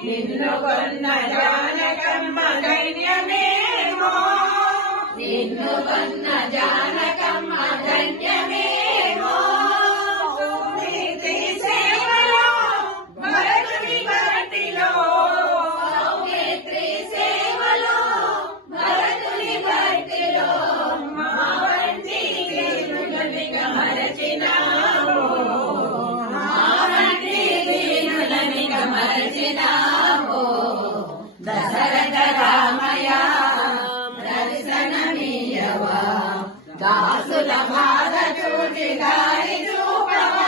నిన్ను కొన్న జానకమ్మ ధన్యమేమో నిన్ను కొన్న జానకమ్మ ధన్యమేమో సేవలో భరతుని భరతిలో సౌమిత్రి సేవలో భరతుని భరతిలో మా వంటి దీనులనిక మరచినావు మా వంటి దీనులనిక మరచినావు దశరథ రామయ్య దర్శనమీయవా దాసుల బాధ చూచి దారి చూపవా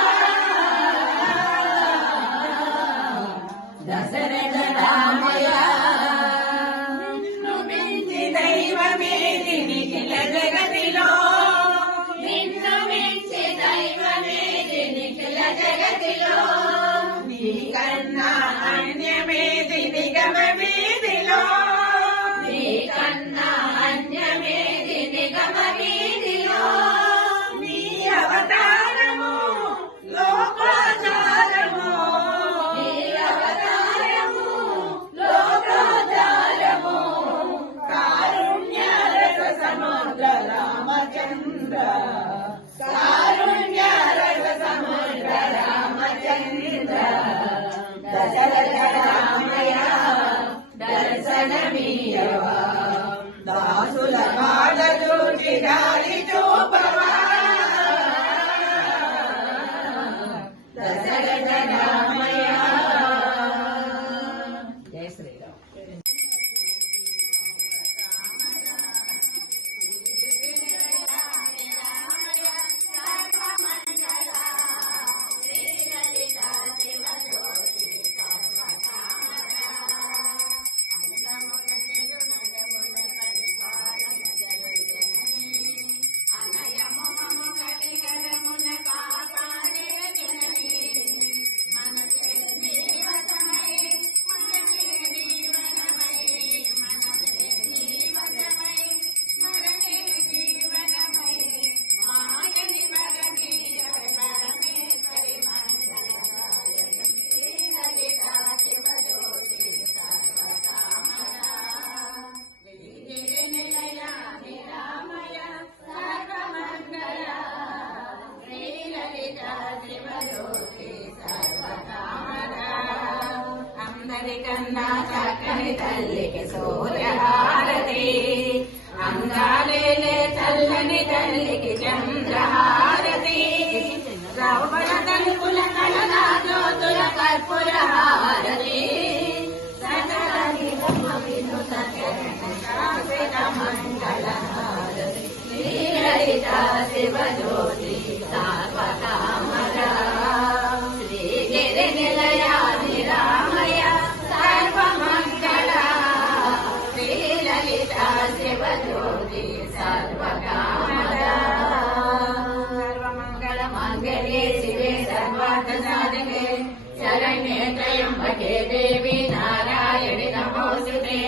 దశరథ రామయ్య నిన్ను మించి దైవమేది నిఖిల జగతిలో నిన్ను మించి దైవమేది నిఖిల జగతిలో నీకన్నా అన్యమేది నిగమ వీధిలో నీకన్నా అన్యమేది నిగమ వీధిలో నీ అవతారము లోకోచారము నీ అవతారము లోకోచారము కారుణ్య రస సముద్ర రామచంద్ర కారుణ్య రస సముద్ర రామచంద్ర దశరథ రామయ్య దర్శనమీయవా దాసుల బాధ చూచి దారి చూపవా దశరథ రామయ్య జయ శ్రీరామ్. అందరికన్నా చక్కని తల్లికి సూర్యహారతి అందాలేలే చల్లని తల్లికి చంద్రహారతి రౌపణ తలుపుల కళలా జ్యోతుల కర్పూర హారతి సకల వినుత శాశ్వత మంగళ హారతి శ్రీలలిత శివజ్యోతి సార్వకామర శ్రీగిరి నిలయాది రామయ్య సర్వమంగళ శ్రీలలిత శివజ్యోతి సర్వకామర సర్వమంగళ మంగళే శివే సర్వార్థ సాధకే శరణ్యే త్రయంబకే దేవి నారాయణి నమోస్తుతే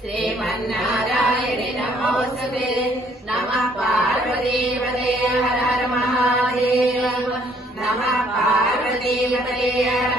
శ్రీమన్నారాయణి నమోస్తుతే నమః పార్వతీపతే హర హర మహాదేవ నమః పార్వతీపతే హర